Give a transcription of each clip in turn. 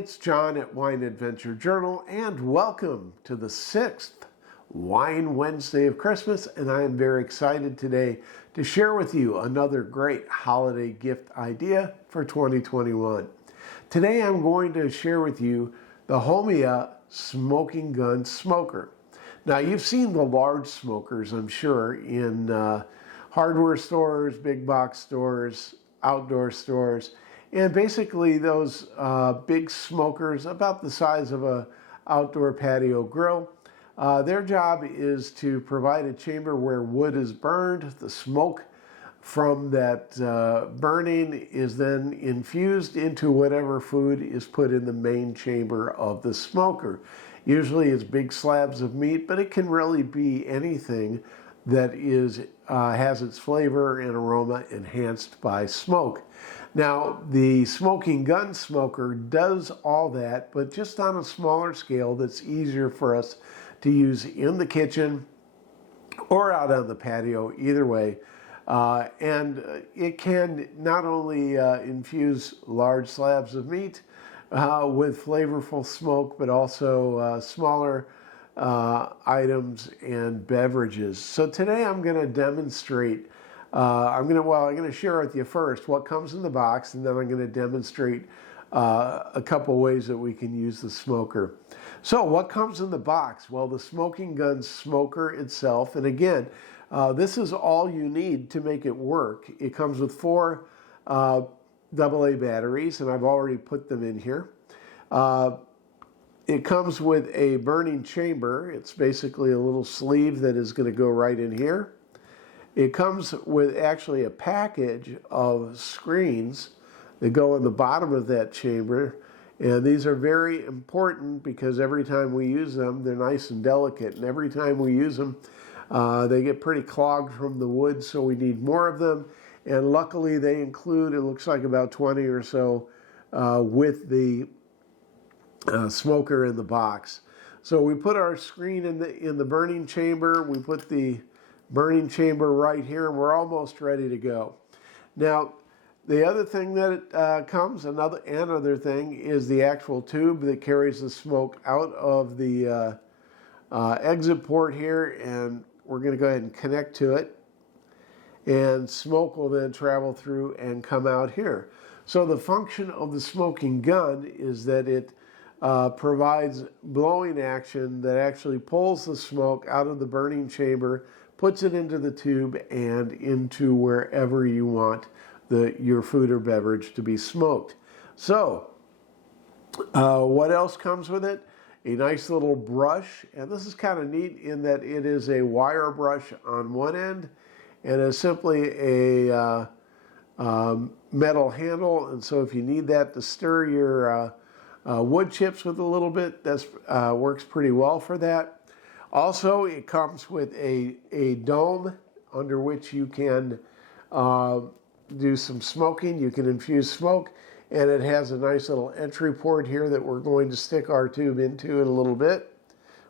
it's John at Wine Adventure Journal, and welcome to the 6th Wine Wednesday of Christmas. And I am very excited today to share with you another great holiday gift idea for 2021. Today I'm going to share with you the Homia smoking gun smoker. Now, you've seen the large smokers, I'm sure, in hardware stores, big box stores, outdoor stores. And basically those big smokers, about the size of an outdoor patio grill, their job is to provide a chamber where wood is burned. The smoke from that burning is then infused into whatever food is put in the main chamber of the smoker. Usually it's big slabs of meat, but it can really be anything that has its flavor and aroma enhanced by smoke. Now, the smoking gun smoker does all that, but just on a smaller scale that's easier for us to use in the kitchen or out on the patio, either way. And it can not only infuse large slabs of meat with flavorful smoke, but also smaller items and beverages. So today I'm going to demonstrate. I'm going to share with you first what comes in the box, and then I'm going to demonstrate a couple ways that we can use the smoker. So what comes in the box? Well, the smoking gun smoker itself, and again, this is all you need to make it work. It comes with 4 AA batteries, and I've already put them in here. It comes with a burning chamber. It's basically a little sleeve that is going to go right in here. It comes with actually a package of screens that go in the bottom of that chamber. And these are very important because every time we use them, they're nice and delicate. And every time we use them, they get pretty clogged from the wood, so we need more of them. And luckily they include, it looks like about 20 or so with the smoker in the box. So we put our screen in the burning chamber. We put the burning chamber right here, and we're almost ready to go. Now, the other thing that comes, another thing, is the actual tube that carries the smoke out of the exit port here, and we're going to go ahead and connect to it, and smoke will then travel through and come out here. So the function of the smoking gun is that it provides blowing action that actually pulls the smoke out of the burning chamber, puts it into the tube and into wherever you want your food or beverage to be smoked. So what else comes with it? A nice little brush, and this is kind of neat in that it is a wire brush on one end and is simply a metal handle, and so if you need that to stir your wood chips with a little bit, that works pretty well for that. Also, it comes with a dome under which you can do some smoking. You can infuse smoke, and it has a nice little entry port here that we're going to stick our tube into in a little bit.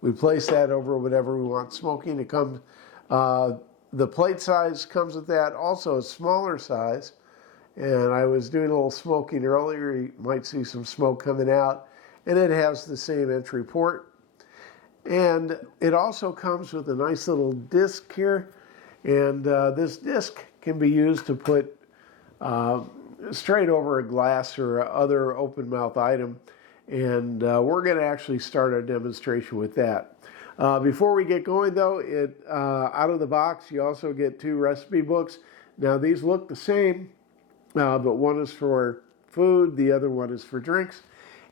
We place that over whatever we want smoking. It comes, the plate size comes with that, also a smaller size. And I was doing a little smoking earlier. You might see some smoke coming out, and it has the same entry port. And it also comes with a nice little disc here, and this disc can be used to put straight over a glass or other open mouth item, and we're going to actually start our demonstration with that. Before we get going though, out of the box you also get 2 recipe books. Now these look the same, but one is for food, the other one is for drinks.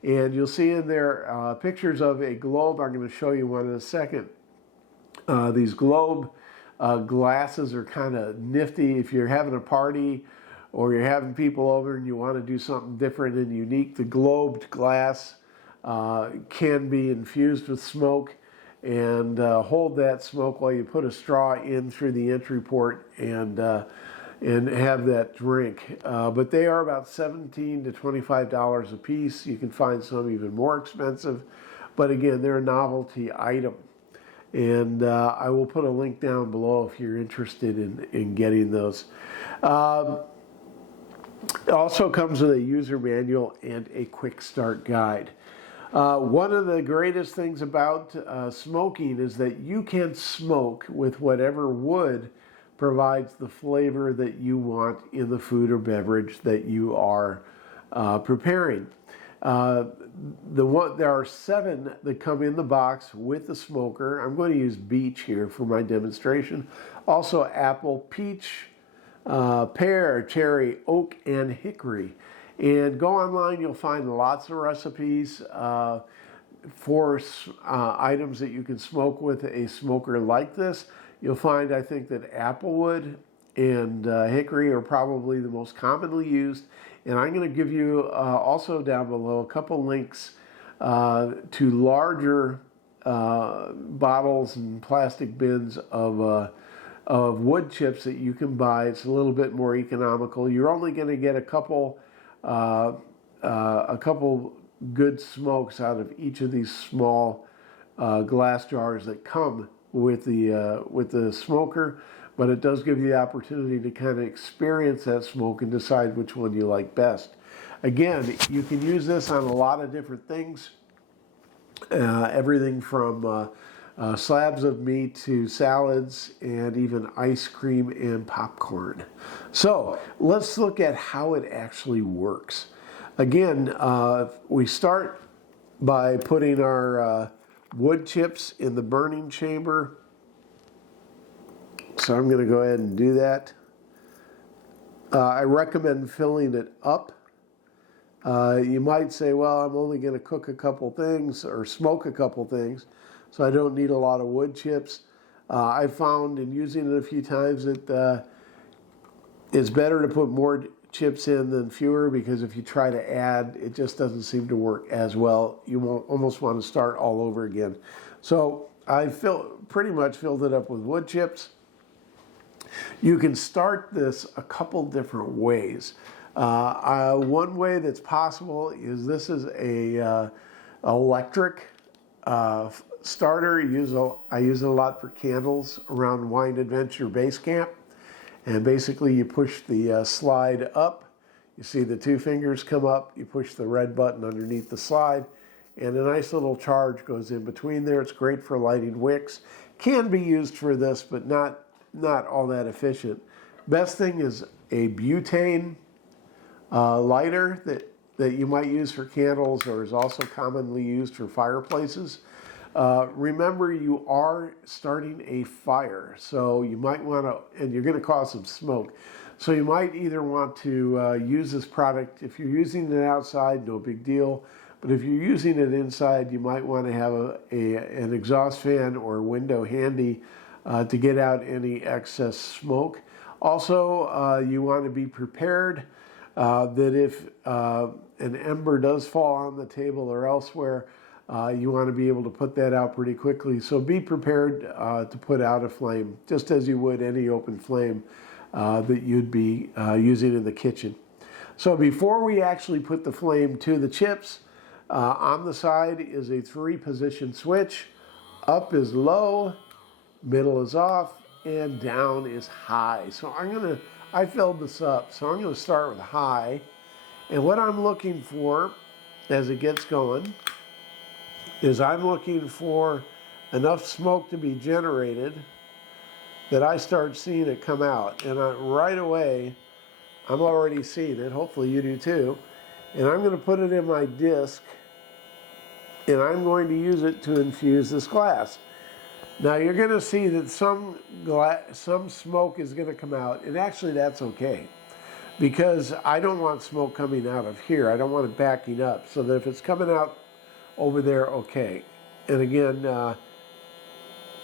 And you'll see in there pictures of a globe. I'm going to show you one in a second. These globe glasses are kind of nifty if you're having a party or you're having people over and you want to do something different and unique. The globed glass can be infused with smoke and hold that smoke while you put a straw in through the entry port and have that drink. But they are about $17 to $25 a piece. You can find some even more expensive. But again, they're a novelty item. And I will put a link down below if you're interested in getting those. It also comes with a user manual and a quick start guide. One of the greatest things about smoking is that you can smoke with whatever wood provides the flavor that you want in the food or beverage that you are preparing. There are 7 that come in the box with the smoker. I'm going to use beech here for my demonstration. Also apple, peach, pear, cherry, oak, and hickory. And go online, you'll find lots of recipes for items that you can smoke with a smoker like this. You'll find, I think, that applewood and hickory are probably the most commonly used. And I'm going to give you also down below a couple links to larger bottles and plastic bins of wood chips that you can buy. It's a little bit more economical. You're only going to get a couple good smokes out of each of these small glass jars that come with the smoker, but it does give you the opportunity to kind of experience that smoke and decide which one you like best. Again, you can use this on a lot of different things, everything from slabs of meat to salads and even ice cream and popcorn. So let's look at how it actually works. Again, we start by putting our wood chips in the burning chamber. So I'm going to go ahead and do that. I recommend filling it up. You might say, well, I'm only going to cook a couple things or smoke a couple things, so I don't need a lot of wood chips. I found in using it a few times that it's better to put more chips in than fewer, because if you try to add, it just doesn't seem to work as well. You won't almost want to start all over again. So I pretty much filled it up with wood chips. You can start this a couple different ways. One way that's possible is this is a electric starter. I use it a lot for candles around Wine Adventure Base Camp. And basically you push the slide up. You see the 2 fingers come up. You push the red button underneath the slide, and a nice little charge goes in between there. It's great for lighting wicks. Can be used for this, but not all that efficient. Best thing is a butane lighter that you might use for candles, or is also commonly used for fireplaces. Remember, you are starting a fire, so you might want to, and you're going to cause some smoke. So you might either want to use this product. If you're using it outside, no big deal. But if you're using it inside, you might want to have an exhaust fan or window handy to get out any excess smoke. Also, you want to be prepared that if an ember does fall on the table or elsewhere, you want to be able to put that out pretty quickly. So be prepared to put out a flame, just as you would any open flame that you'd be using in the kitchen. So before we actually put the flame to the chips, on the side is a 3-position switch. Up is low, middle is off, and down is high. So I filled this up, so I'm going to start with high. And what I'm looking for as it gets going is I'm looking for enough smoke to be generated that I start seeing it come out. And right away, I'm already seeing it. Hopefully you do too. And I'm going to put it in my disc, and I'm going to use it to infuse this glass. Now you're going to see that some smoke is going to come out, and actually that's okay, because I don't want smoke coming out of here. I don't want it backing up, so that if it's coming out over there, okay. And again,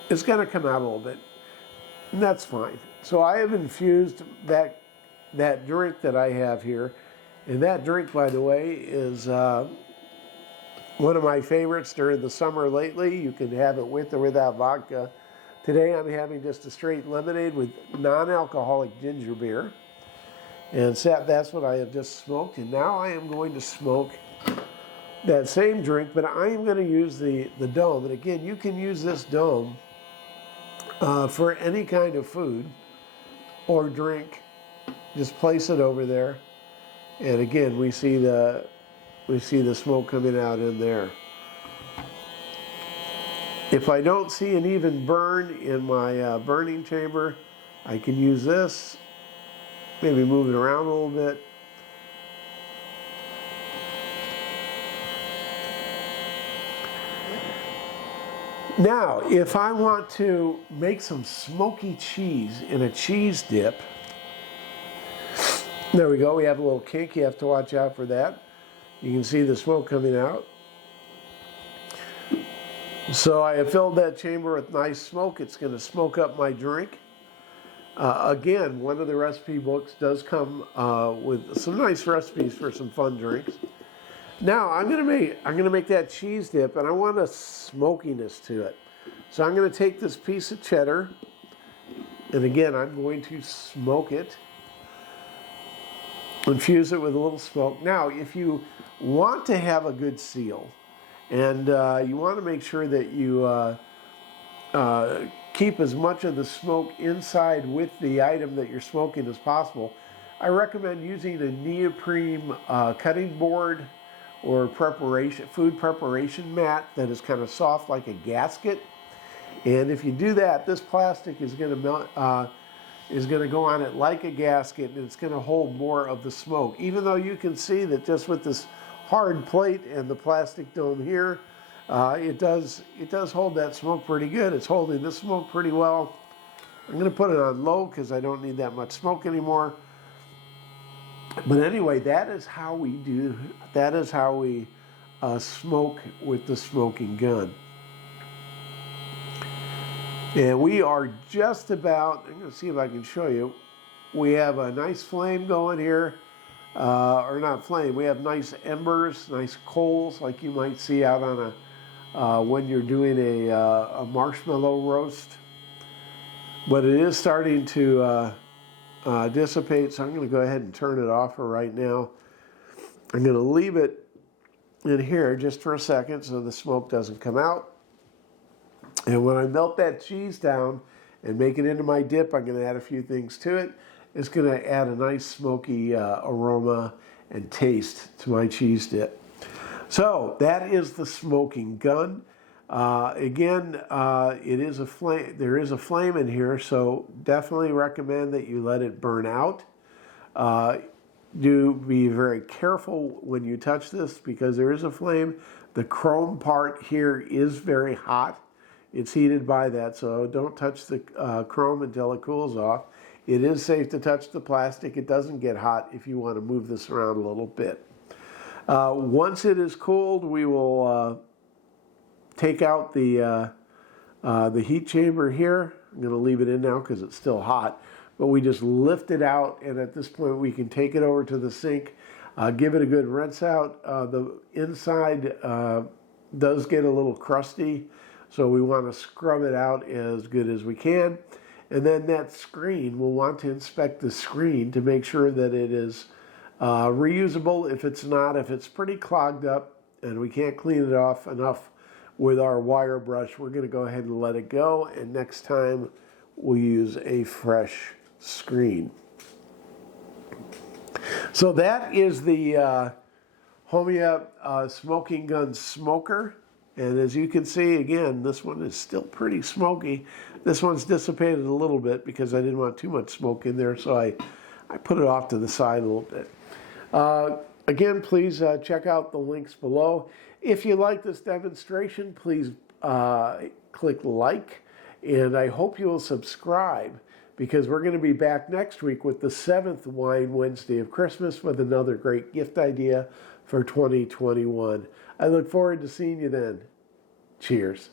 it's going to come out a little bit, and that's fine. So I have infused that drink that I have here, and that drink, by the way, is one of my favorites during the summer lately. You can have it with or without vodka. Today I'm having just a straight lemonade with non-alcoholic ginger beer. And that's what I have just smoked. And now I am going to smoke that same drink, but I am going to use the dome. And again, you can use this dome for any kind of food or drink. Just place it over there. And again, we see the smoke coming out in there. If I don't see an even burn in my burning chamber, I can use this, maybe move it around a little bit. Now, if I want to make some smoky cheese in a cheese dip, there we go, we have a little kink, you have to watch out for that. You can see the smoke coming out. So I have filled that chamber with nice smoke. It's going to smoke up my drink. Again, one of the recipe books does come with some nice recipes for some fun drinks. Now I'm going to make that cheese dip, and I want a smokiness to it. So I'm going to take this piece of cheddar, and again I'm going to smoke it, infuse it with a little smoke. Now, if you want to have a good seal, and you want to make sure that you keep as much of the smoke inside with the item that you're smoking as possible, I recommend using a neoprene cutting board or food preparation mat that is kind of soft like a gasket. And if you do that, this plastic is going to go on it like a gasket, and it's going to hold more of the smoke. Even though you can see that just with this hard plate and the plastic dome here, it does hold that smoke pretty good. It's holding this smoke pretty well. I'm going to put it on low because I don't need that much smoke anymore. But anyway, that is how we smoke with the smoking gun. And we are just about, I'm going to see if I can show you, we have a nice flame going here. Or not flame, we have nice embers, nice coals like you might see out on when you're doing a marshmallow roast. But it is starting to dissipate, so I'm going to go ahead and turn it off for right now. I'm going to leave it in here just for a second so the smoke doesn't come out. And when I melt that cheese down and make it into my dip, I'm going to add a few things to it. It's going to add a nice smoky aroma and taste to my cheese dip. So that is the smoking gun. Again, it is a flame. There is a flame in here, so definitely recommend that you let it burn out. Do be very careful when you touch this because there is a flame. The chrome part here is very hot. It's heated by that, so don't touch the chrome until it cools off. It is safe to touch the plastic. It doesn't get hot if you want to move this around a little bit. Once it is cooled, we will take out the heat chamber here. I'm going to leave it in now because it's still hot. But we just lift it out, and at this point we can take it over to the sink, give it a good rinse out. The inside does get a little crusty, so we want to scrub it out as good as we can. And then that screen, we'll want to inspect the screen to make sure that it is reusable. If it's not, if it's pretty clogged up and we can't clean it off enough with our wire brush, we're going to go ahead and let it go. And next time we'll use a fresh screen. So that is the Homia smoking gun smoker. And as you can see, again, this one is still pretty smoky. This one's dissipated a little bit because I didn't want too much smoke in there, so I put it off to the side a little bit. Again, please check out the links below. If you like this demonstration, please click like, and I hope you will subscribe because we're going to be back next week with the 7th Wine Wednesday of Christmas with another great gift idea for 2021. I look forward to seeing you then. Cheers.